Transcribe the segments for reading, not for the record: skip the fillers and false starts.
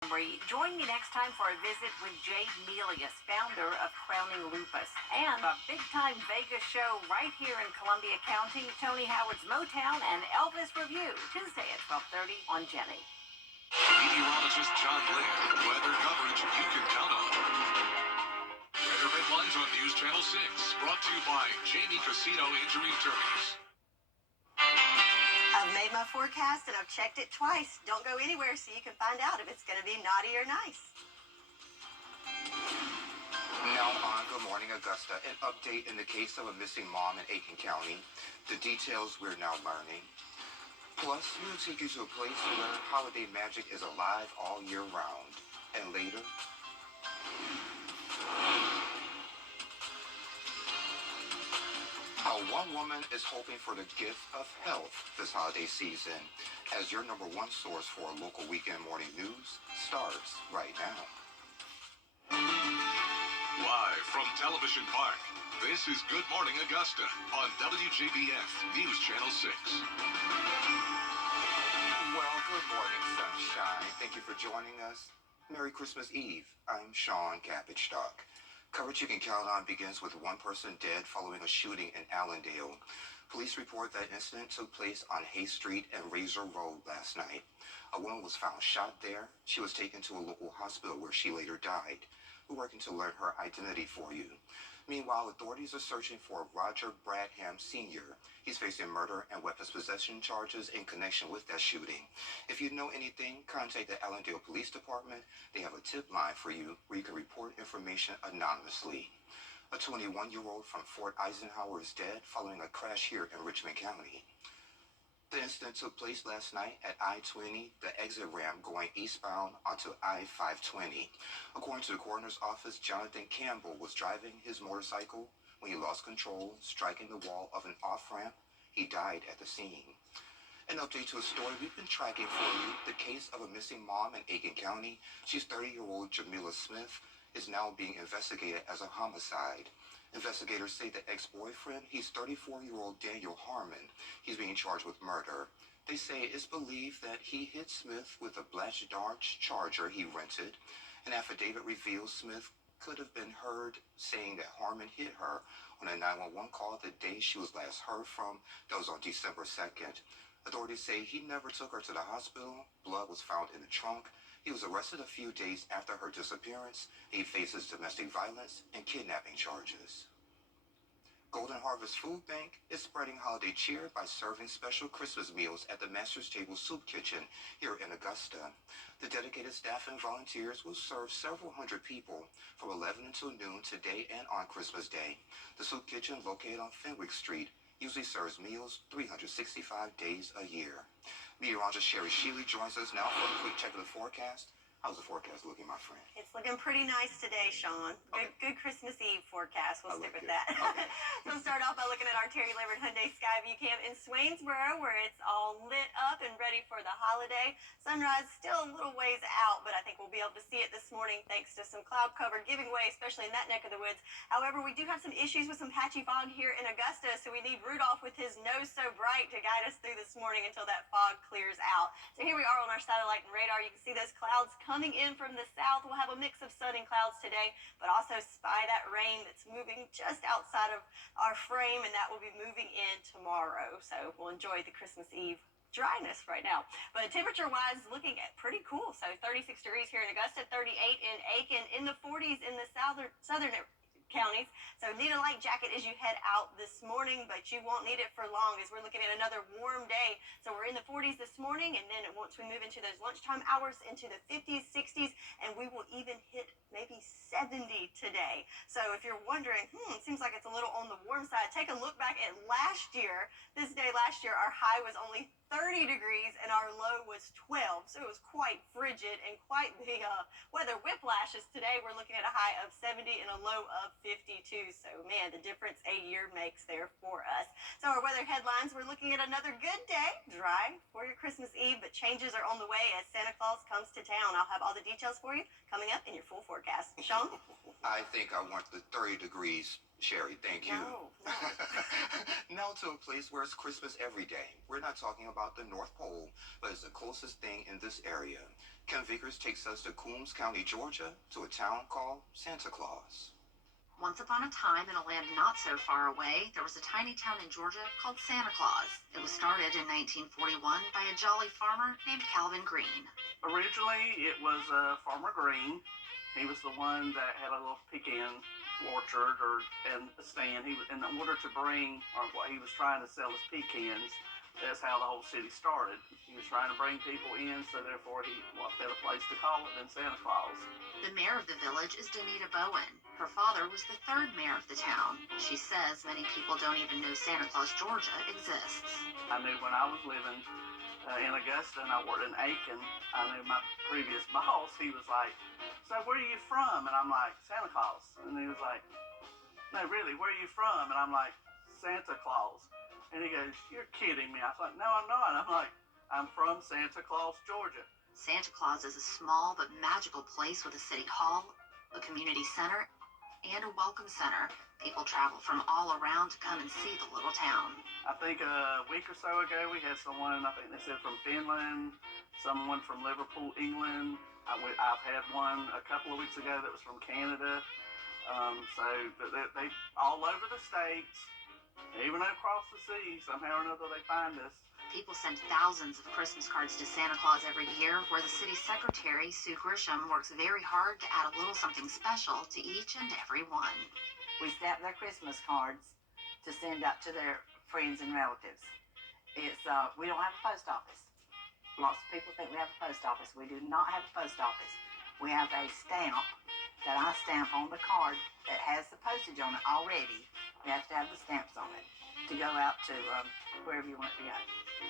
Join me next time for a visit with Jay Melius, founder of Crowning Lupus, and a big-time Vegas show right here in Columbia County, Tony Howard's Motown and Elvis Review, Tuesday at 12:30 on Jenny. Meteorologist John Lynn, weather coverage you can count on. Weather headlines on News Channel 6, brought to you by Jamie Casino Injury Attorneys. I've made my forecast and I've checked it twice. Don't go anywhere so you can find out if it's going to be naughty or nice. Now on Good Morning Augusta, an update in the case of a missing mom in Aiken County. The details we're now learning. Plus, we'll take you to a place where holiday magic is alive all year round. And later, how one woman is hoping for the gift of health this holiday season, as your number one source for local weekend morning news starts right now. Live from Television Park, this is Good Morning Augusta on WJBF News Channel 6. Well, good morning, sunshine. Thank you for joining us. Merry Christmas Eve. I'm Sean Cabbage-Stock. Coverage you can count on begins with one person dead following a shooting in Allendale. Police report that incident took place on Hay Street and Razor Road last night. A woman was found shot there. She was taken to a local hospital where she later died. We're working to learn her identity for you. Meanwhile, authorities are searching for Roger Bradham Sr. He's facing murder and weapons possession charges in connection with that shooting. If you know anything, contact the Allendale Police Department. They have a tip line for you where you can report information anonymously. A 21-year-old from Fort Eisenhower is dead following a crash here in Richmond County. The incident took place last night at I-20, the exit ramp going eastbound onto I-520. According to the coroner's office, Jonathan Campbell was driving his motorcycle when he lost control, striking the wall of an off-ramp. He died at the scene. An update to a story we've been tracking for you, the case of a missing mom in Aiken County. She's 30-year-old Jamila Smith is now being investigated as a homicide. Investigators say the ex-boyfriend, he's 34-year-old Daniel Harmon. He's being charged with murder. They say it's believed that he hit Smith with a black Dodge Charger he rented. An affidavit reveals Smith could have been heard saying that Harmon hit her on a 911 call the day she was last heard from. That was on December 2nd. Authorities say he never took her to the hospital. Blood was found in the trunk. He was arrested a few days after her disappearance. He faces domestic violence and kidnapping charges. Golden Harvest Food Bank is spreading holiday cheer by serving special Christmas meals at the Master's Table Soup Kitchen here in Augusta. The dedicated staff and volunteers will serve several hundred people from 11 until noon today and on Christmas Day. The Soup Kitchen, located on Fenwick Street, usually serves meals 365 days a year. Meteorologist Sherry Sheely joins us now for a quick check of the forecast. How's the forecast looking, my friend? It's looking pretty nice today, Sean. Good Christmas Eve forecast. We'll stick with that. Okay. So we'll start off by looking at our Terry Laird Hyundai Skyview Camp in Swainsboro, where it's all lit up and ready for the holiday. Sunrise still a little ways out, but I think we'll be able to see it this morning thanks to some cloud cover giving way, especially in that neck of the woods. However, we do have some issues with some patchy fog here in Augusta, so we need Rudolph with his nose so bright to guide us through this morning until that fog clears out. So here we are on our satellite and radar. You can see those clouds coming in from the south. We'll have a mix of sun and clouds today, but also spy that rain that's moving just outside of our frame, and that will be moving in tomorrow. So we'll enjoy the Christmas Eve dryness right now. But temperature-wise, looking at pretty cool. So 36 degrees here in Augusta, 38 in Aiken, in the 40s in the southern counties. So need a light jacket as you head out this morning, but you won't need it for long as we're looking at another warm day. So we're in the 40s this morning, and then once we move into those lunchtime hours into the 50s, 60s, and we will even hit maybe 70 today. So if you're wondering, it seems like it's a little on the warm side, take a look back at last year. This day last year, our high was only 30 degrees and our low was 12. So it was quite frigid and quite the weather whiplashes. Today we're looking at a high of 70 and a low of 52. So man, the difference a year makes there for us. So our weather headlines, we're looking at another good day, dry for your Christmas Eve, but changes are on the way as Santa Claus comes to town. I'll have all the details for you coming up in your full forecast. Sean? I think I want the 30 degrees Sherry, thank you. No. Now to a place where it's Christmas every day. We're not talking about the North Pole, but it's the closest thing in this area. Kim Vickers takes us to Coombs County, Georgia, to a town called Santa Claus. Once upon a time, in a land not so far away, there was a tiny town in Georgia called Santa Claus. It was started in 1941 by a jolly farmer named Calvin Green. Originally, it was Farmer Green. He was the one that had a little pecan orchard and a stand. In order to bring, or what he was trying to sell his pecans, that's how the whole city started. He was trying to bring people in, so therefore what better place to call it than Santa Claus. The mayor of the village is Danita Bowen. Her father was the third mayor of the town. She says many people don't even know Santa Claus, Georgia exists. I knew when I was living in Augusta and I worked in Aiken, I knew my previous boss, he was like, so where are you from? And I'm like, Santa Claus. And he was like, no, really, where are you from? And I'm like, Santa Claus. And he goes, you're kidding me. I was like, no, I'm not. I'm like, I'm from Santa Claus, Georgia. Santa Claus is a small but magical place with a city hall, a community center, and a welcome center. People travel from all around to come and see the little town. I think a week or so ago we had someone, I think they said from Finland, someone from Liverpool, England. I've had one a couple of weeks ago that was from Canada. So they all over the states, even across the sea, somehow or another they find us. People send thousands of Christmas cards to Santa Claus every year, where the city secretary, Sue Grisham, works very hard to add a little something special to each and every one. We stamp their Christmas cards to send out to their friends and relatives. We don't have a post office. Lots of people think we have a post office. We do not have a post office. We have a stamp that I stamp on the card that has the postage on it already. You have to have the stamps on it to go out to wherever you want it to go.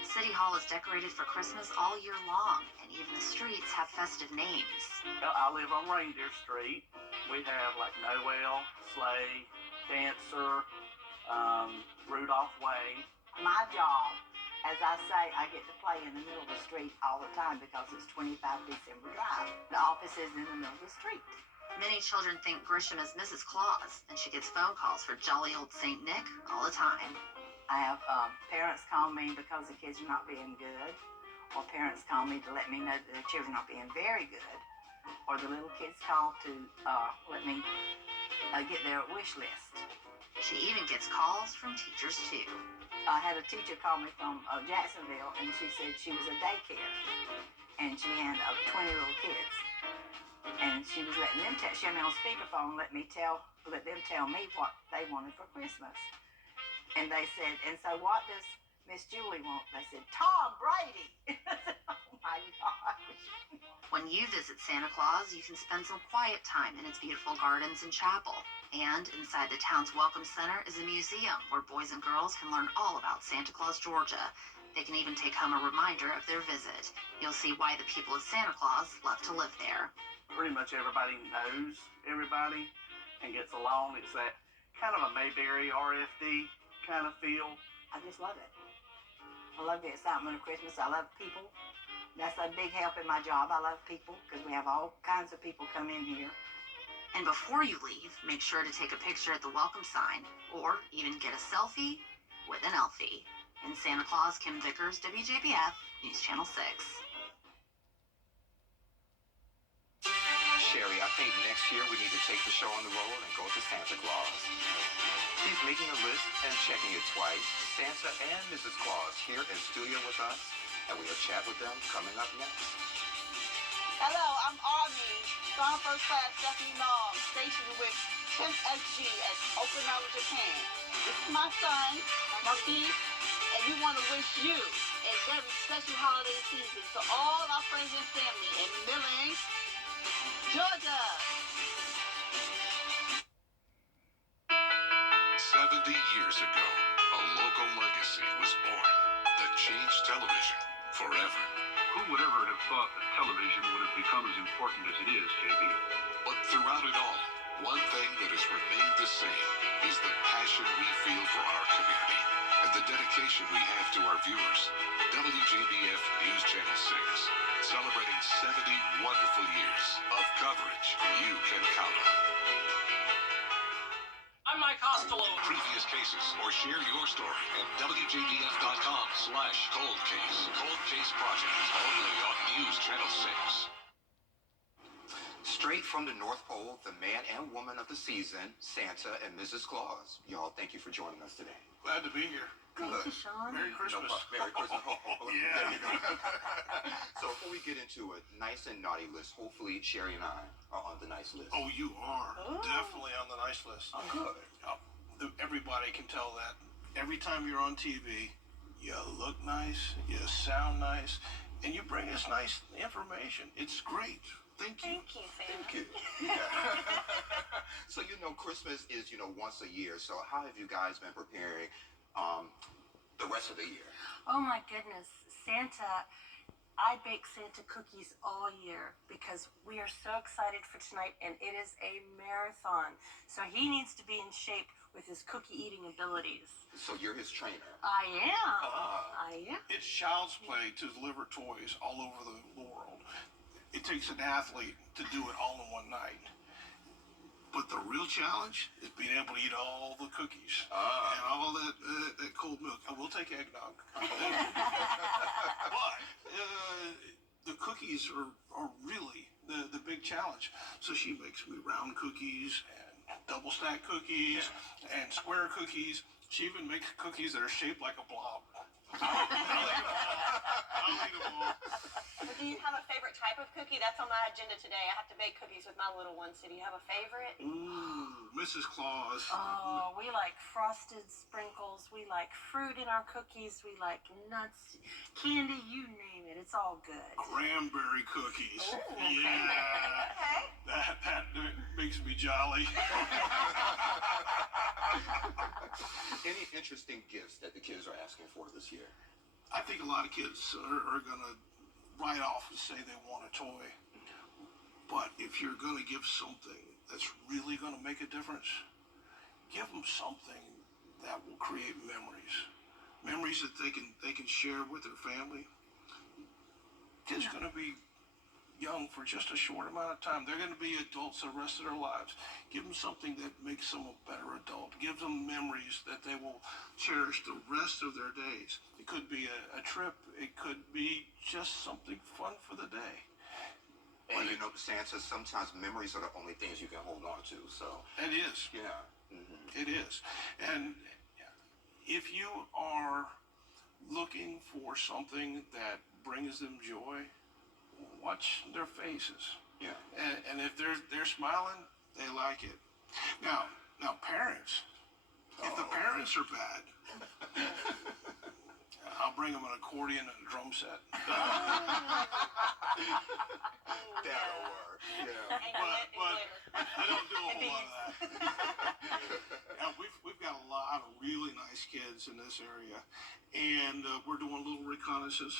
City Hall is decorated for Christmas all year long, and even the streets have festive names. I live on Reindeer Street. We have like Noel, Sleigh, Dancer, Rudolph Way. My job, as I say, I get to play in the middle of the street all the time because it's 25 December Drive. The office is in the middle of the street. Many children think Grisham is Mrs. Claus, and she gets phone calls for jolly old St. Nick all the time. I have parents call me because the kids are not being good, or parents call me to let me know that their children are being very good, or the little kids call to let me get their wish list. She even gets calls from teachers, too. I had a teacher call me from Jacksonville, and she said she was a daycare, and she had 20 little kids. And she was letting them she had me on speakerphone, let them tell me what they wanted for Christmas. And they said, and so what does Miss Julie want? They said, Tom Brady. Oh my gosh. When you visit Santa Claus, you can spend some quiet time in its beautiful gardens and chapel. And inside the town's Welcome Center is a museum where boys and girls can learn all about Santa Claus, Georgia. They can even take home a reminder of their visit. You'll see why the people of Santa Claus love to live there. Pretty much everybody knows everybody and gets along. It's that kind of a Mayberry RFD kind of feel. I just love it. I love the excitement of Christmas. I love people. That's a big help in my job. I love people because we have all kinds of people come in here. And before you leave, make sure to take a picture at the welcome sign or even get a selfie with an Elfie. In Santa Claus, Kim Vickers, WJBF, News Channel 6. Sherry, I think next year we need to take the show on the road and go to Santa Claus. He's making a list and checking it twice. Santa and Mrs. Claus here in studio with us, and we'll chat with them coming up next. Hello, I'm Army, Strong First Class Stephanie Long, stationed with 10th SG at Okinawa, Japan. This is my son, Marquis, and we want to wish you a very special holiday season to all our friends and family in Milling, Georgia. 70 years ago, a local legacy was born that changed television forever. Who would ever have thought that television would have become as important as it is, JB? But throughout it all, one thing that has remained the same is the passion we feel for our community and the dedication we have to our viewers. WJBF News Channel 6, celebrating 70 wonderful years of coverage you can count on. I'm Previous cases or share your story at WJBF.com/cold case. Cold Case Project, only on News Channel 6. Straight from the North Pole, the man and woman of the season, Santa and Mrs. Claus. Y'all, thank you for joining us today. Glad to be here. Thank you, Sean. Merry Christmas. Merry Christmas. Yeah. There you go. So before we get into it, nice and naughty list. Hopefully Sherry and I are on the nice list. Oh, you are definitely on the nice list. Oh, good. Everybody can tell that. Every time you're on TV, you look nice, you sound nice, and you bring us nice information. It's great. Thank you. Thank you, Santa. Thank you. Yeah. So, Christmas is, once a year. So how have you guys been preparing the rest of the year? Oh my goodness, Santa, I bake Santa cookies all year because we are so excited for tonight, and it is a marathon. So he needs to be in shape with his cookie eating abilities. So you're his trainer. I am. It's child's play to deliver toys all over the world. It takes an athlete to do it all in one night. But the real challenge is being able to eat all the cookies and all that cold milk. I will take eggnog. But the cookies are really the big challenge. So she makes me round cookies and double stack cookies and square cookies. She even makes cookies that are shaped like a blob. I'll eat them all. Well, do you have a favorite type of cookie? That's on my agenda today. I have to bake cookies with my little ones. So do you have a favorite? Ooh, Mrs. Claus. Oh, we like frosted sprinkles. We like fruit in our cookies. We like nuts, candy, you name it. It's all good. Cranberry cookies. Ooh, Yeah. Okay. That makes me jolly. Any interesting gifts that the kids are asking for this year? I think a lot of kids are going to write off and say they want a toy. But if you're going to give something that's really going to make a difference, give them something that will create memories. Memories that they can share with their family. Kids are going to be young for just a short amount of time. They're going to be adults the rest of their lives. Give them something that makes them a better adult. Give them memories that they will cherish the rest of their days. It could be a trip. It could be just something fun for the day. And Santa, sometimes memories are the only things you can hold on to. So It is. yeah. Mm-hmm. It is. And if you are looking for something that brings them joy, watch their faces. Yeah. And if they're smiling, they like it. Now parents, if the parents are bad, I'll bring them an accordion and a drum set. That'll work. Yeah. And glitter. I don't do a whole lot of that. Now, we've got a lot of really nice kids in this area, and we're doing a little reconnaissance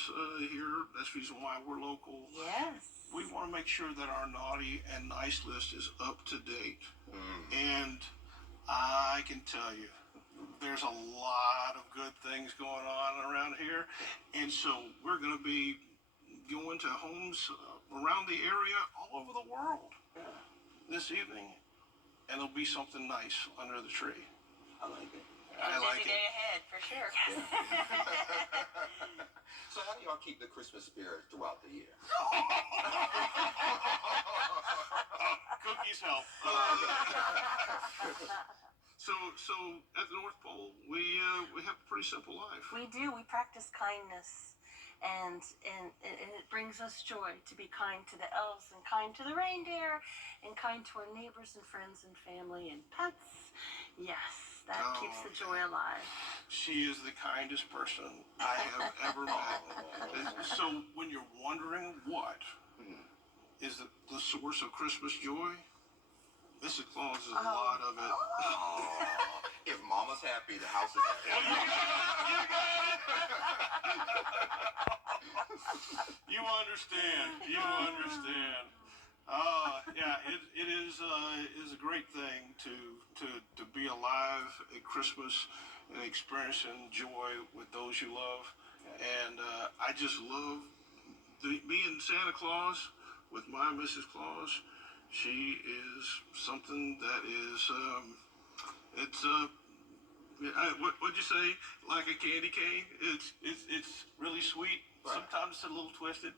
here. That's the reason why we're local. Yes. We want to make sure that our naughty and nice list is up to date. And I can tell you, there's a lot of good things going on around here. And so we're going to be going to homes around the area all over the world this evening. And there'll be something nice under the tree. I like it. I like Busy it. day ahead, for sure. So how do y'all keep the Christmas spirit throughout the year? Cookies help. So at the North Pole, we have a pretty simple life. We do. We practice kindness, and it brings us joy to be kind to the elves and kind to the reindeer and kind to our neighbors and friends and family and pets. Yes, that keeps the joy alive. She is the kindest person I have ever met. So when you're wondering what is the source of Christmas joy, Mrs. Claus is a lot of it. If mama's happy, the house is happy. You understand. It is a great thing to be alive at Christmas and experiencing joy with those you love. And I just love being Santa Claus with my Mrs. Claus. She is something that is It's what'd you say? Like a candy cane? It's really sweet. Right. Sometimes it's a little twisted.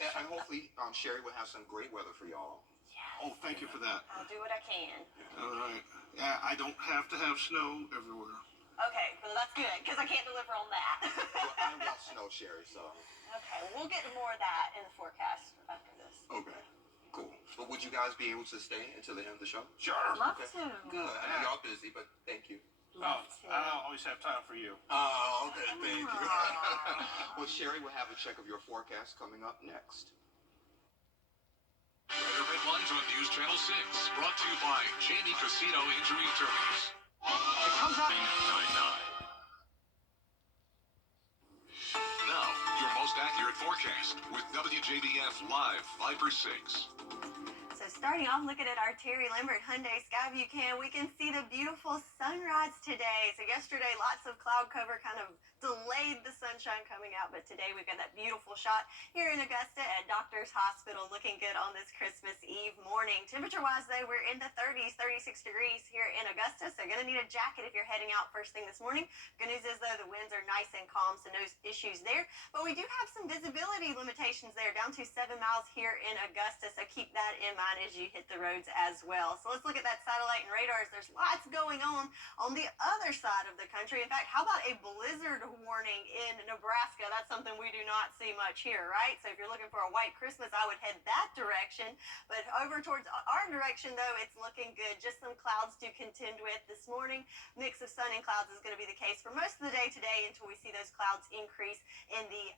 And hopefully, Sherry will have some great weather for y'all. Oh, thank you for that. I'll do what I can. All right. Yeah, I don't have to have snow everywhere. Okay, well that's good because I can't deliver on that. Well, I want snow, Sherry, so. Okay, we'll get more of that in the forecast after this. Okay, cool. But would you guys be able to stay until the end of the show? Sure. Love Okay. to. Good. I know y'all busy, but thank you. Love to. I don't always have time for you. Oh, okay, thank you. Aw. Well, Sherry will have a check of your forecast coming up next. Red Headlines on News Channel 6, brought to you by Jamie Casino Injury Attorneys. It comes out 999. Now, your most accurate forecast with WJBF Live 5/6. So starting off looking at our Terry Lambert Hyundai Skyview cam, we can see the beautiful sunrise today. So yesterday, lots of cloud cover kind of delayed the sunshine coming out, but today we've got that beautiful shot here in Augusta at Doctors Hospital, looking good on this Christmas Eve morning. Temperature-wise, though, we're in the 30s, 36 degrees here in Augusta, so you're going to need a jacket if you're heading out first thing this morning. Good news is, though, the winds are nice and calm, so no issues there. But we do have some visibility limitations there, down to 7 miles here in Augusta, so keep that in mind as you hit the roads as well. So let's look at that satellite and radars. There's lots going on the other side of the country. In fact, how about a blizzard warning in Nebraska? That's something we do not see much here, right? So if you're looking for a white Christmas, I would head that direction. But over towards our direction, though, it's looking good. Just some clouds to contend with this morning. Mix of sun and clouds is going to be the case for most of the day today until we see those clouds increase in the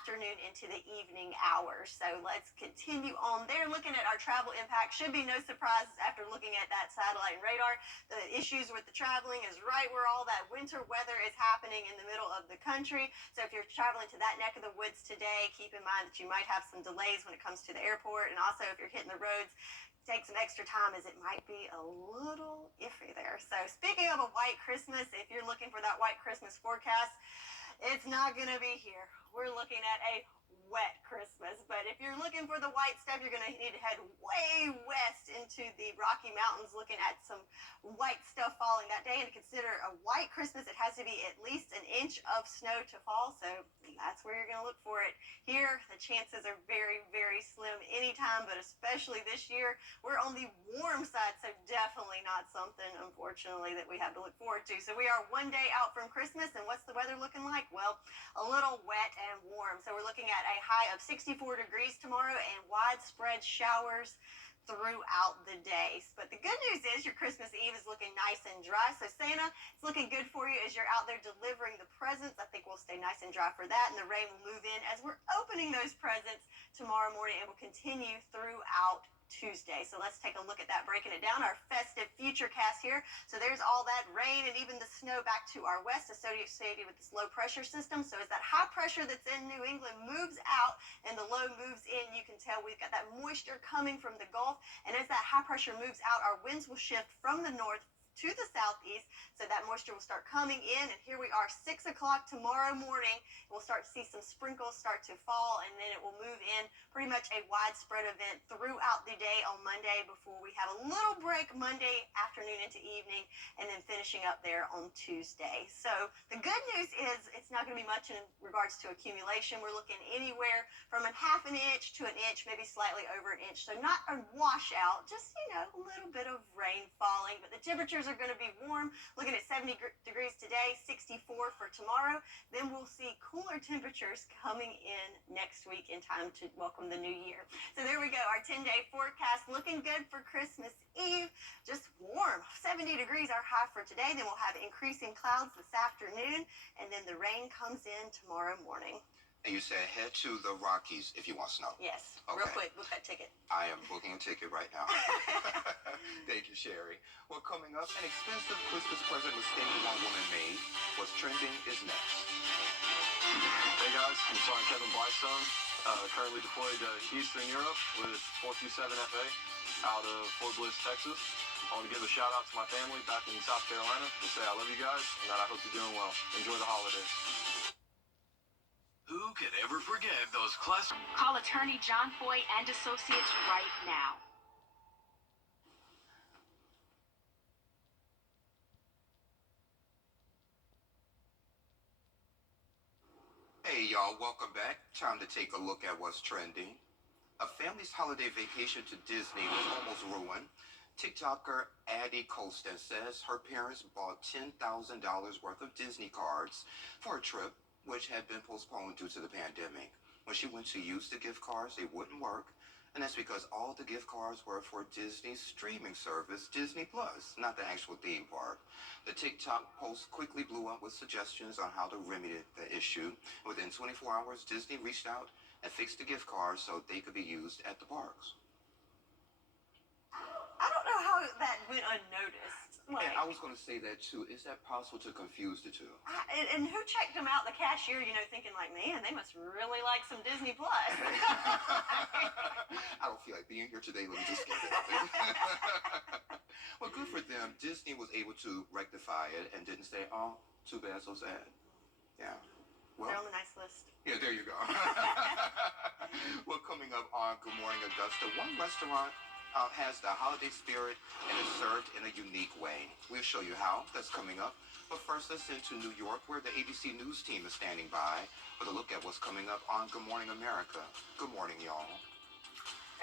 afternoon into the evening hours. So let's continue on there. Looking at our travel impact, should be no surprises after looking at that satellite and radar. The issues with the traveling is right where all that winter weather is happening in the middle of the country. So if you're traveling to that neck of the woods today, keep in mind that you might have some delays when it comes to the airport. And also if you're hitting the roads, take some extra time as it might be a little iffy there. So speaking of a white Christmas, if you're looking for that white Christmas forecast, it's not going to be here. We're looking at a wet Christmas, but if you're looking for the white stuff, you're going to need to head way west into the Rocky Mountains, looking at some white stuff falling that day. And to consider a white Christmas, it has to be at least an inch of snow to fall, so that's where you're going to look for it. Here, the chances are very, very slim anytime, but especially this year, we're on the warm side, so definitely not something, unfortunately, that we have to look forward to. So we are one day out from Christmas, and what's the weather looking like? Well, a little wet and warm. So we're looking at a high of 64 degrees tomorrow and widespread showers throughout the day. But the good news is your Christmas Eve is looking nice and dry. So Santa, it's looking good for you as you're out there delivering the presents. I think we'll stay nice and dry for that, and the rain will move in as we're opening those presents tomorrow morning and will continue throughout Tuesday. So let's take a look at that, breaking it down. Our festive future cast here. So there's all that rain and even the snow back to our west associated with this low pressure system. So as that high pressure that's in New England moves out and the low moves in, you can tell we've got that moisture coming from the Gulf. And as that high pressure moves out, our winds will shift from the north to the southeast, so that moisture will start coming in, and here we are 6 o'clock tomorrow morning. We'll start to see some sprinkles start to fall, and then it will move in pretty much a widespread event throughout the day on Monday before we have a little break Monday afternoon into evening, and then finishing up there on Tuesday. So the good news is it's not going to be much in regards to accumulation. We're looking anywhere from a half an inch to an inch, maybe slightly over an inch. So not a washout, just, a little bit of rain falling, but the temperatures are going to be warm, looking at 70 degrees today, 64 for tomorrow. Then we'll see cooler temperatures coming in next week in time to welcome the new year. So there we go, our 10-day forecast looking good for Christmas Eve. Just warm, 70 degrees our high for today. Then we'll have increasing clouds this afternoon, and then the rain comes in tomorrow morning. And you said head to the Rockies if you want snow. Yes, Okay. real quick, book that ticket. I am booking a ticket right now. Thank you, Sherry. Well, coming up, an expensive Christmas present anyone woman made. What's trending is next. Hey guys, I'm Sergeant Kevin Blystone, currently deployed to Eastern Europe with 427 FA out of Fort Bliss, Texas. I want to give a shout out to my family back in South Carolina to say I love you guys and that I hope you're doing well. Enjoy the holidays. Who could ever forget those classic? Call attorney John Foy and Associates right now. y'all, welcome back. Time to take a look at what's trending. A family's holiday vacation to Disney was almost ruined. TikToker Addie Colston says her parents bought $10,000 worth of Disney cards for a trip which had been postponed due to the pandemic. When she went to use the gift cards, they wouldn't work. And that's because all the gift cards were for Disney's streaming service, Disney Plus, not the actual theme park. The TikTok post quickly blew up with suggestions on how to remedy the issue. Within 24 hours, Disney reached out and fixed the gift cards so they could be used at the parks. I don't know how that went unnoticed. Like, And I was going to say that too. Is that possible to confuse the two? and who checked them out? The cashier, thinking like, man, they must really like some Disney Plus. I don't feel like being here today. Let me just skip it. Well, good for them. Disney was able to rectify it and didn't say, oh, too bad, so sad. Yeah. Well, They're on the nice list. yeah, there you go. Well, coming up on Good Morning Augusta, one restaurant has the holiday spirit and is served in a unique way. We'll show you how. That's coming up. But first, let's head to New York, where the ABC News team is standing by with a look at what's coming up on Good Morning America. Good morning, y'all.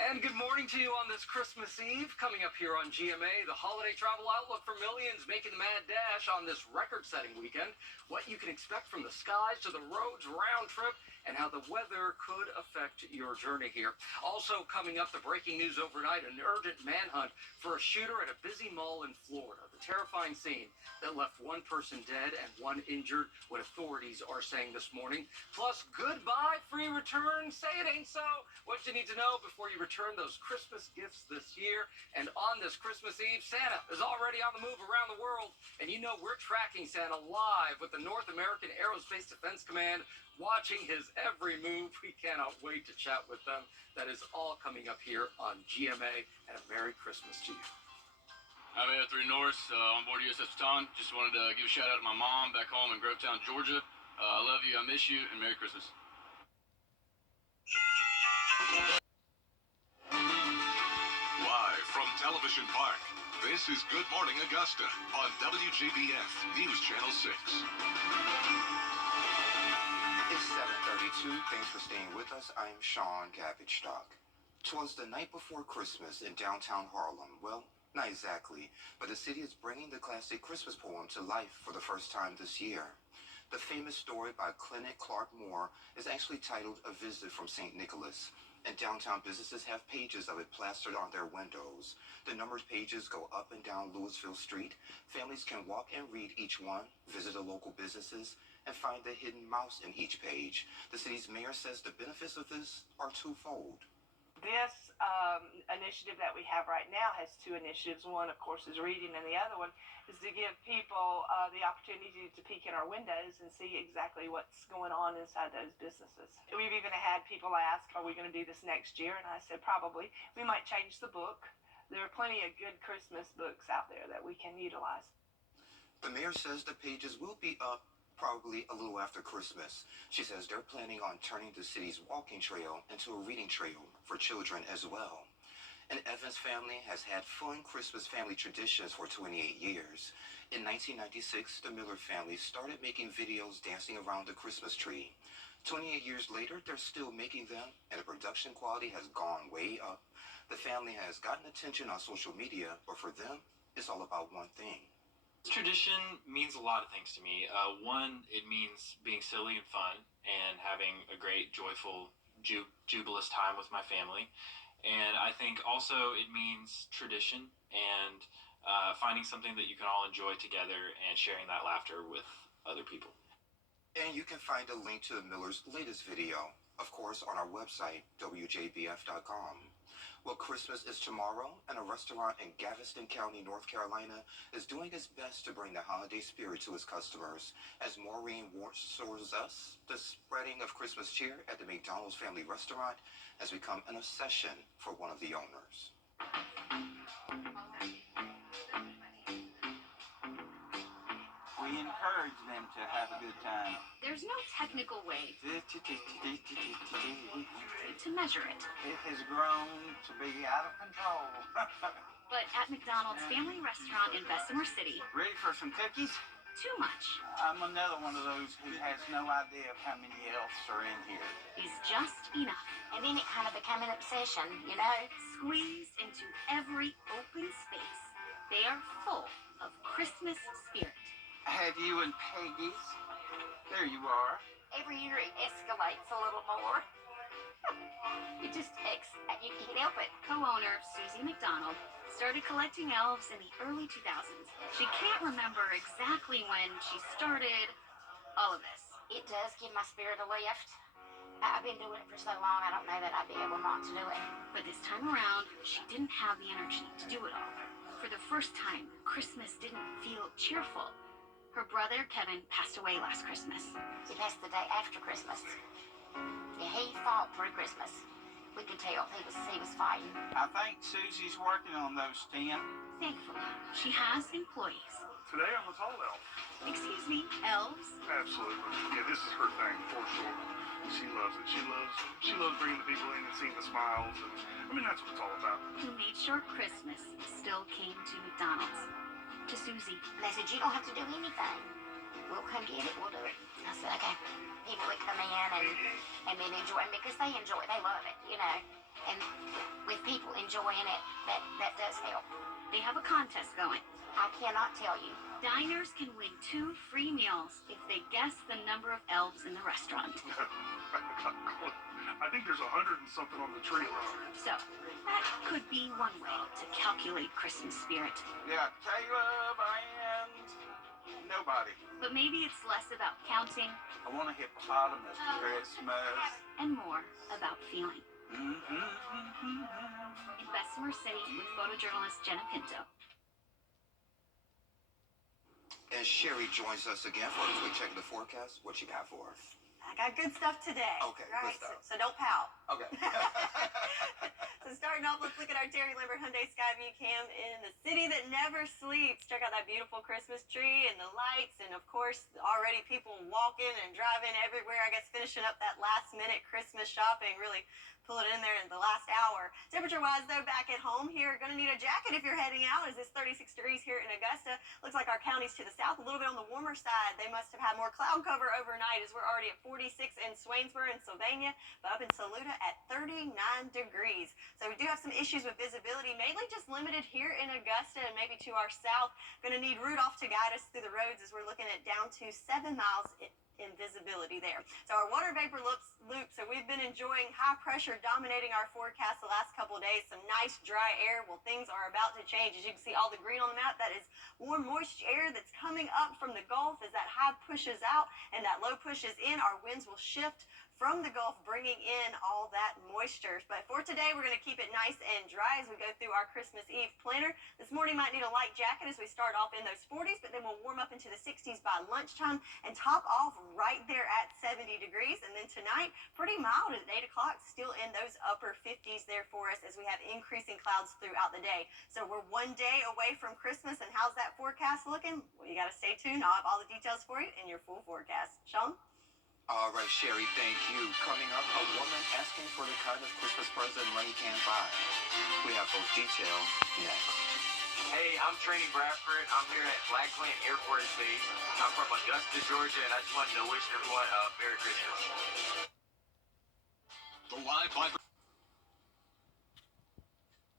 And good morning to you on this Christmas Eve. Coming up here on GMA, the holiday travel outlook for millions making the mad dash on this record-setting weekend. What you can expect from the skies to the roads round trip, and how the weather could affect your journey here. Also coming up, the breaking news overnight, an urgent manhunt for a shooter at a busy mall in Florida. The terrifying scene that left one person dead and one injured, what authorities are saying this morning. Plus, goodbye free return. Say it ain't so. What you need to know before you return those Christmas gifts this year. And on this Christmas Eve, Santa is already on the move around the world. And we're tracking Santa live with the North American Aerospace Defense Command, watching his every move. We cannot wait to chat with them. That is all coming up here on GMA, and a Merry Christmas to you. I'm at 3 North on board USS Baton. Just wanted to give a shout out to my mom back home in Grovetown, Georgia. I love you, I miss you, and Merry Christmas. Live from Television Park, this is Good Morning Augusta on WJBF News Channel 6. It's 7:32. Thanks for staying with us. I'm Sean Cabbage Stock. 'Twas the night before Christmas in downtown Harlem. Well, not exactly, but the city is bringing the classic Christmas poem to life for the first time this year. The famous story by Clement Clark Moore is actually titled A Visit from St. Nicholas, and downtown businesses have pages of it plastered on their windows. The numbered pages go up and down Louisville Street. Families can walk and read each one, visit the local businesses, and find the hidden mouse in each page. The city's mayor says the benefits of this are twofold. This initiative that we have right now has two initiatives. One, of course, is reading, and the other one is to give people the opportunity to peek in our windows and see exactly what's going on inside those businesses. We've even had people ask, are we going to do this next year? And I said, probably. We might change the book. There are plenty of good Christmas books out there that we can utilize. The mayor says the pages will be up probably a little after Christmas. She says they're planning on turning the city's walking trail into a reading trail for children as well. An Evans family has had fun Christmas family traditions for 28 years. In 1996, the Miller family started making videos dancing around the Christmas tree. 28 years later, they're still making them, and the production quality has gone way up. The family has gotten attention on social media, but for them, it's all about one thing. Tradition means a lot of things to me. One, it means being silly and fun and having a great, joyful, jubilous time with my family. And I think also it means tradition and finding something that you can all enjoy together and sharing that laughter with other people. And you can find a link to the Millers' latest video, of course, on our website, WJBF.com. Well, Christmas is tomorrow, and a restaurant in Galveston County, North Carolina, is doing its best to bring the holiday spirit to its customers. As Maureen shows us, the spreading of Christmas cheer at the McDonald's family restaurant has become an obsession for one of the owners. We encourage them to have a good time. There's no technical way to measure it. It has grown to be out of control. But at McDonald's family restaurant in Bessemer City, Ready for some cookies? too much. I'm another one of those who has no idea of how many elves are in here. Is just enough. And then it kind of became an obsession, you know? Squeezed into every open space. They are full of Christmas spirit. Have you and Peggy's? There you are. Every year it escalates a little more. You can't help it. Co-owner Susie McDonald started collecting elves in the early 2000s. She can't remember exactly when she started all of this. It does give my spirit a lift. I've been doing it for so long, I don't know that I'd be able not to do it. But this time around, she didn't have the energy to do it all. For the first time, Christmas didn't feel cheerful. Her brother, Kevin, passed away last Christmas. He passed the day after Christmas. Yeah, he fought through Christmas. We could tell he was fighting. I think Susie's working on those 10. Thankfully, she has employees. Today I'm a tall elf. Excuse me, elves? Absolutely. Yeah, this is her thing for sure. She loves it. She loves bringing the people in and seeing the smiles. And I mean, that's what it's all about. Who made sure Christmas still came to McDonald's. To Susie. And they said, you don't have to do anything. We'll come get it. We'll do it. I said, okay. People that come in and then enjoy it because they enjoy it. They love it, you know. And with people enjoying it, that does help. They have a contest going. I cannot tell you. Diners can win 2 free meals if they guess the number of elves in the restaurant. I think there's 100 and something on the tree alone. So, that could be one way to calculate Christmas spirit. Yeah, Caleb and nobody. But maybe it's less about counting. I want a hippopotamus for Christmas. And more about feeling. Mm-hmm. In Bessemer City with photojournalist Jenna Pinto. And Sherry joins us again for a quick check of the forecast. What you got for us? I got good stuff today. Okay, right? good stuff. So don't pout. Okay. So starting off, let's look at our Terry Lambert Hyundai Skyview Cam in the city that never sleeps. Check out that beautiful Christmas tree and the lights, and of course, already people walking and driving everywhere. I guess finishing up that last minute Christmas shopping, really pulling it in there in the last hour. Temperature-wise, though, back at home here, going to need a jacket if you're heading out, as it's 36 degrees here in Augusta. Looks like our counties to the south, a little bit on the warmer side. They must have had more cloud cover overnight, as we're already at 46 in Swainsboro and Sylvania, but up in Saluda at 39 degrees. So we do have some issues with visibility, mainly just limited here in Augusta and maybe to our south. Going to need Rudolph to guide us through the roads, as we're looking at down to 7 miles in visibility there. So our water vapor loop, so we've been enjoying high pressure dominating our forecast the last couple of days. Some nice dry air. Well, things are about to change. As you can see all the green on the map, that is warm, moist air that's coming up from the Gulf. As that high pushes out and that low pushes in, our winds will shift from the Gulf, bringing in all that moisture. But for today, we're going to keep it nice and dry as we go through our Christmas Eve planner. This morning might need a light jacket as we start off in those 40s, but then we'll warm up into the 60s by lunchtime and top off right there at 70 degrees. And then tonight, pretty mild at 8 o'clock, still in those upper 50s there for us as we have increasing clouds throughout the day. So we're one day away from Christmas, and how's that forecast looking? Well, you got to stay tuned. I'll have all the details for you in your full forecast. Sean? All right, Sherry, thank you. Coming up, a woman asking for the kind of Christmas present money can't buy. We have those details next. Hey, I'm Trini Bradford. I'm here at Black Plant Air Force Base. I'm from Augusta, Georgia, and I just wanted to wish everyone a Merry Christmas. The live vibe.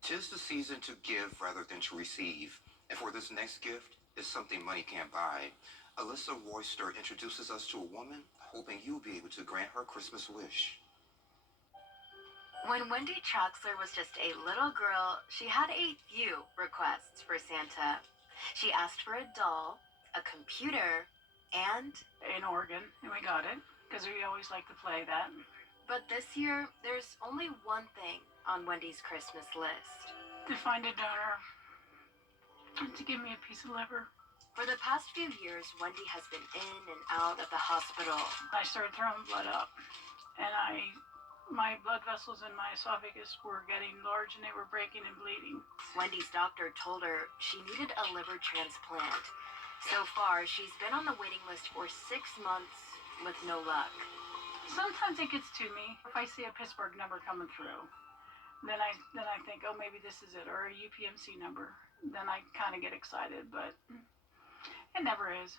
'Tis the season to give rather than to receive. And for this next gift is something money can't buy. Alyssa Royster introduces us to a woman hoping you'll be able to grant her Christmas wish. When Wendy Troxler was just a little girl, she had a few requests for Santa. She asked for a doll, a computer, and an organ, and we got it, because we always like to play that. But this year, there's only one thing on Wendy's Christmas list. To find a donor, and to give me a piece of liver. For the past few years, Wendy has been in and out of the hospital. I started throwing blood up, and my blood vessels in my esophagus were getting large, and they were breaking and bleeding. Wendy's doctor told her she needed a liver transplant. So far, she's been on the waiting list for 6 months with no luck. Sometimes it gets to me. If I see a Pittsburgh number coming through, then I think, oh, maybe this is it, or a UPMC number. Then I kind of get excited, but it never is.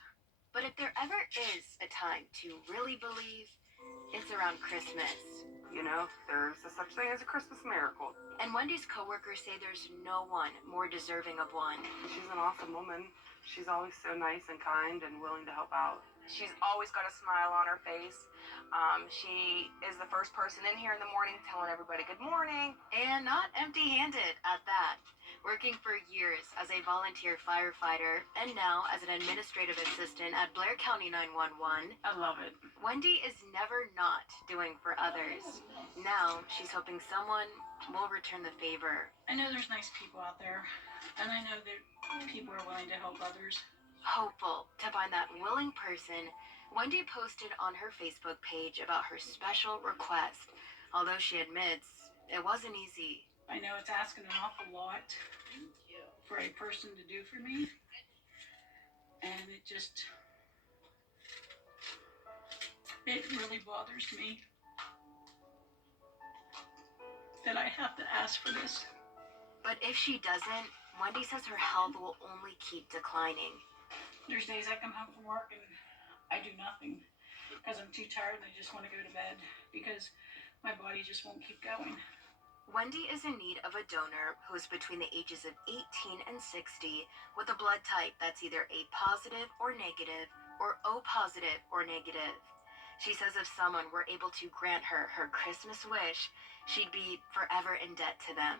But if there ever is a time to really believe, it's around Christmas. You know, there's a such thing as a Christmas miracle. And Wendy's coworkers say there's no one more deserving of one. She's an awesome woman. She's always so nice and kind and willing to help out. She's always got a smile on her face. She is the first person in here in the morning telling everybody good morning. And not empty-handed at that. Working for years as a volunteer firefighter and now as an administrative assistant at Blair County 911. I love it. Wendy is never not doing for others. Now she's hoping someone will return the favor. I know there's nice people out there, and I know that people are willing to help others. Hopeful to find that willing person, Wendy posted on her Facebook page about her special request, although she admits it wasn't easy. I know it's asking an awful lot for a person to do for me, and it really bothers me that I have to ask for this. But if she doesn't, Wendy says her health will only keep declining. There's days I come home from work and I do nothing because I'm too tired and I just want to go to bed because my body just won't keep going. Wendy is in need of a donor who is between the ages of 18 and 60 with a blood type that's either A positive or negative or O positive or negative. She says if someone were able to grant her her Christmas wish, she'd be forever in debt to them.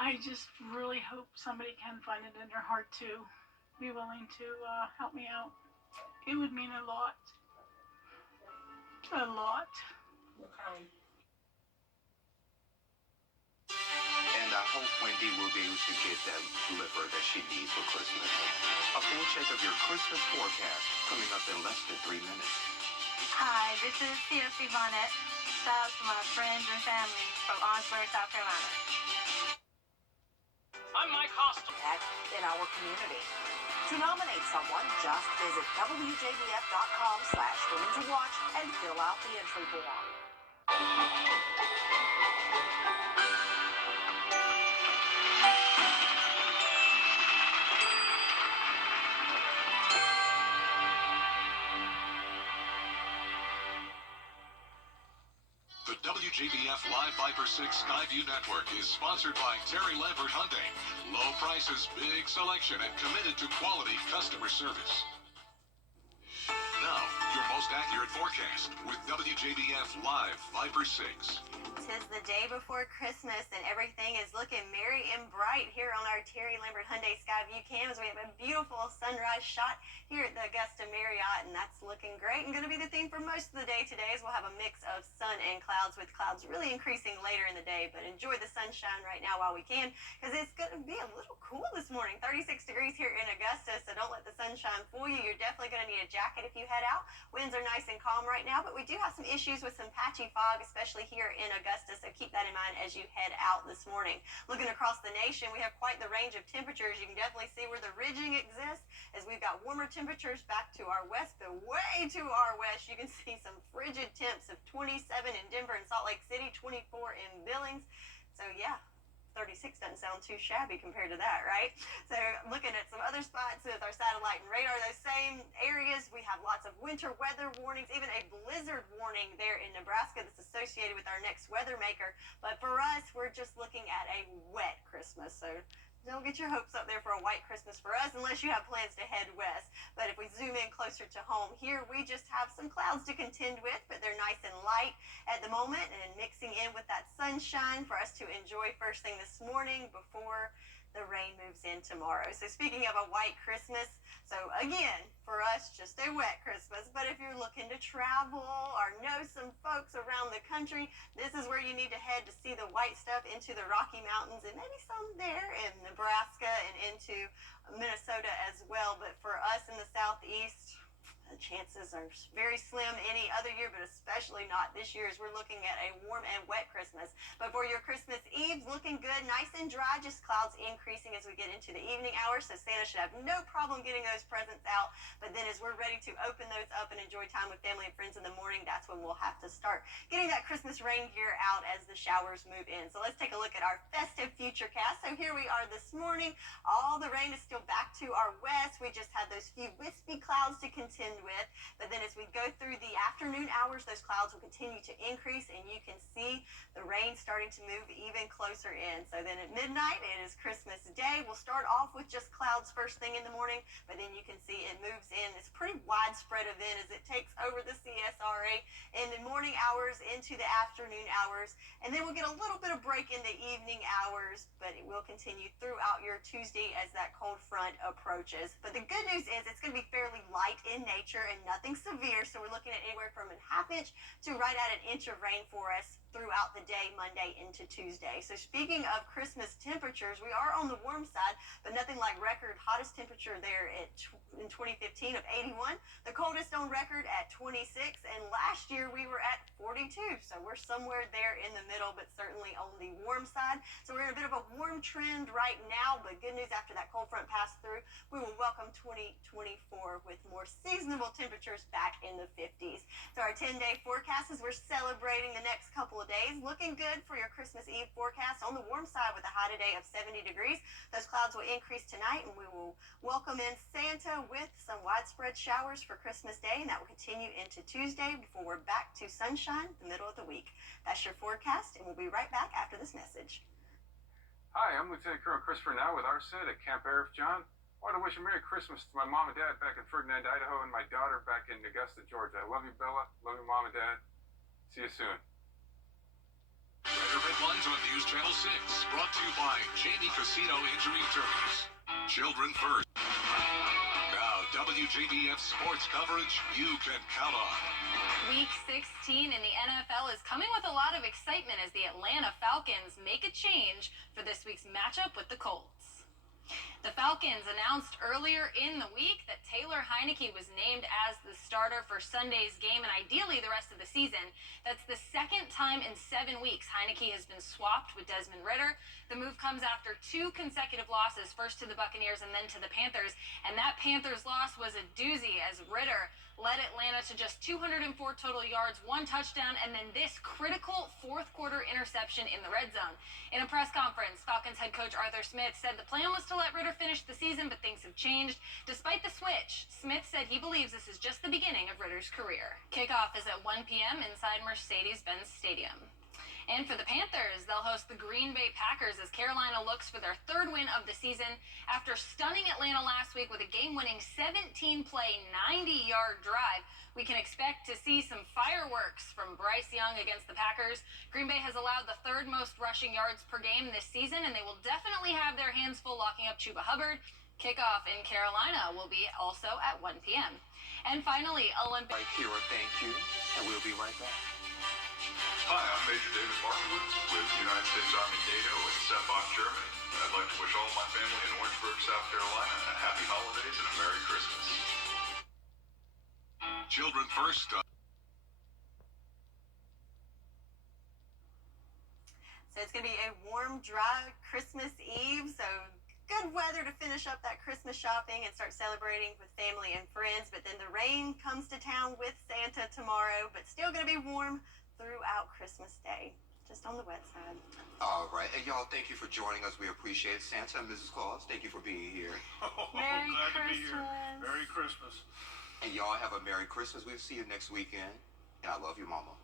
I just really hope somebody can find it in their heart to be willing to help me out. It would mean a lot. A lot. And I hope Wendy will be able to get that liver that she needs for Christmas. A full check of your Christmas forecast coming up in less than 3 minutes. Hi, this is CFC Bonnet. Shout out to my friends and family from Orangeburg, South Carolina. I'm Mike Hostel. In our community. To nominate someone, just visit WJBF.com/Women to Watch and fill out the entry form. The WJBF Live Viper 6 Skyview Network is sponsored by Terry Lambert Hyundai. Low prices, big selection, and committed to quality customer service. Now, your most accurate forecast with WJBF Live Viper 6. Tis the day before Christmas and everything is looking merry and bright here on our Terry Lambert Hyundai Skyview cams. We have a beautiful sunrise shot here at the Augusta Marriott, and that's looking great and going to be the theme for most of the day today as we'll have a mix of sun and clouds, with clouds really increasing later in the day. But enjoy the sunshine right now while we can, because it's going to be a little cool this morning. 36 degrees here in Augusta, so don't let the sunshine fool you. You're definitely going to need a jacket if you head out. Winds are nice and calm right now, but we do have some issues with some patchy fog, especially here in Augusta, so keep that in mind as you head out this morning. Looking across the nation, we have quite the range of temperatures. You can definitely see where the ridging exists, as we've got warmer temperatures back to our west, but way to our west, you can see some frigid temps of 27 in Denver and Salt Lake City, 24 in Billings. So yeah, 36 doesn't sound too shabby compared to that, right? So looking at some other spots with our satellite and radar, those same areas, we have lots of winter weather warnings, even a blizzard warning there in Nebraska that's associated with our next weather maker. But for us, we're just looking at a wet Christmas. So don't get your hopes up there for a white Christmas for us unless you have plans to head west. But if we zoom in closer to home here, we just have some clouds to contend with, but they're nice and light at the moment and mixing in with that sunshine for us to enjoy first thing this morning before the rain moves in tomorrow. So speaking of a white Christmas, so again, for us, just a wet Christmas. But if you're looking to travel or know some folks around the country, this is where you need to head to see the white stuff into the Rocky Mountains and maybe some there in Nebraska and into Minnesota as well. But for us in the Southeast, the chances are very slim any other year, but especially not this year, as we're looking at a warm and wet Christmas. But for your Christmas Eve, looking good, nice and dry, just clouds increasing as we get into the evening hours, so Santa should have no problem getting those presents out. But then as we're ready to open those up and enjoy time with family and friends in the morning, that's when we'll have to start getting that Christmas rain gear out as the showers move in. So let's take a look at our festive futurecast. So here we are this morning. All the rain is still back to our west. We just had those few wispy clouds to contend contend with. But then as we go through the afternoon hours, those clouds will continue to increase, and you can see the rain starting to move even closer in. So then at midnight, it is Christmas Day. We'll start off with just clouds first thing in the morning, but then you can see it moves in. It's a pretty widespread event as it takes over the CSRA in the morning hours into the afternoon hours. And then we'll get a little bit of break in the evening hours, but it will continue throughout your Tuesday as that cold front approaches. But the good news is it's going to be fairly light in nature and nothing severe. So we're looking at anywhere from a ½ inch to right at an inch of rain for us throughout the day, Monday into Tuesday. So speaking of Christmas temperatures, we are on the warm side, but nothing like record hottest temperature there in 2015 of 81. The coldest on record at 26, and last year we were at 42. So we're somewhere there in the middle, but certainly on the warm side. So we're in a bit of a warm trend right now, but good news, after that cold front passed through, we will welcome 2024 with more seasonable temperatures back in the 50s. So our 10-day forecast as we're celebrating the next couple of days, looking good for your Christmas Eve forecast on the warm side with a high today of 70 degrees. Those clouds will increase tonight, and we will welcome in Santa with some widespread showers for Christmas Day, and that will continue into Tuesday before we're back to sunshine the middle of the week. That's your forecast, and we'll be right back after this message. Hi, I'm Lieutenant Colonel Christopher Now with RSED at Camp Arif John. I want to wish a Merry Christmas to my mom and dad back in Ferdinand, Idaho, and my daughter back in Augusta, Georgia. I love you, Bella. Love you, Mom and Dad. See you soon. Red Headlines on News Channel 6, brought to you by Cheney Casino Injury Attorneys. Children first. Now, WJBF sports coverage you can count on. Week 16 in the NFL is coming with a lot of excitement as the Atlanta Falcons make a change for this week's matchup with the Colts. The Falcons announced earlier in the week that Taylor Heineke was named as the starter for Sunday's game and ideally the rest of the season. That's the second time in 7 weeks Heineke has been swapped with Desmond Ridder. The move comes after 2 consecutive losses, first to the Buccaneers and then to the Panthers. And that Panthers loss was a doozy as Ridder led Atlanta to just 204 total yards, 1 touchdown, and then this critical fourth quarter interception in the red zone. In a press conference, Falcons head coach Arthur Smith said the plan was to let Ridder finish the season, but things have changed. Despite the switch, Smith said he believes this is just the beginning of Ridder's career. Kickoff is at 1 p.m. inside Mercedes-Benz Stadium. And for the Panthers, they'll host the Green Bay Packers as Carolina looks for their 3rd win of the season. After stunning Atlanta last week with a game-winning 17-play, 90-yard drive, we can expect to see some fireworks from Bryce Young against the Packers. Green Bay has allowed the 3rd most rushing yards per game this season, and they will definitely have their hands full locking up Chuba Hubbard. Kickoff in Carolina will be also at 1 p.m. And finally, Olympic... Right here, thank you, and we'll be right back. Hi, I'm Major David Markowitz with United States Army NATO in Sembach, Germany. I'd like to wish all my family in Orangeburg, South Carolina, a happy holidays and a Merry Christmas. Children first. So it's going to be a warm, dry Christmas Eve. So good weather to finish up that Christmas shopping and start celebrating with family and friends. But then the rain comes to town with Santa tomorrow, but still going to be warm throughout Christmas Day, just on the wet side. All right, and y'all, thank you for joining us. We appreciate it. Santa and Mrs. Claus, thank you for being here. Merry Glad Christmas. To be here. Merry Christmas. And y'all have a Merry Christmas. We'll see you next weekend. And I love you, Mama.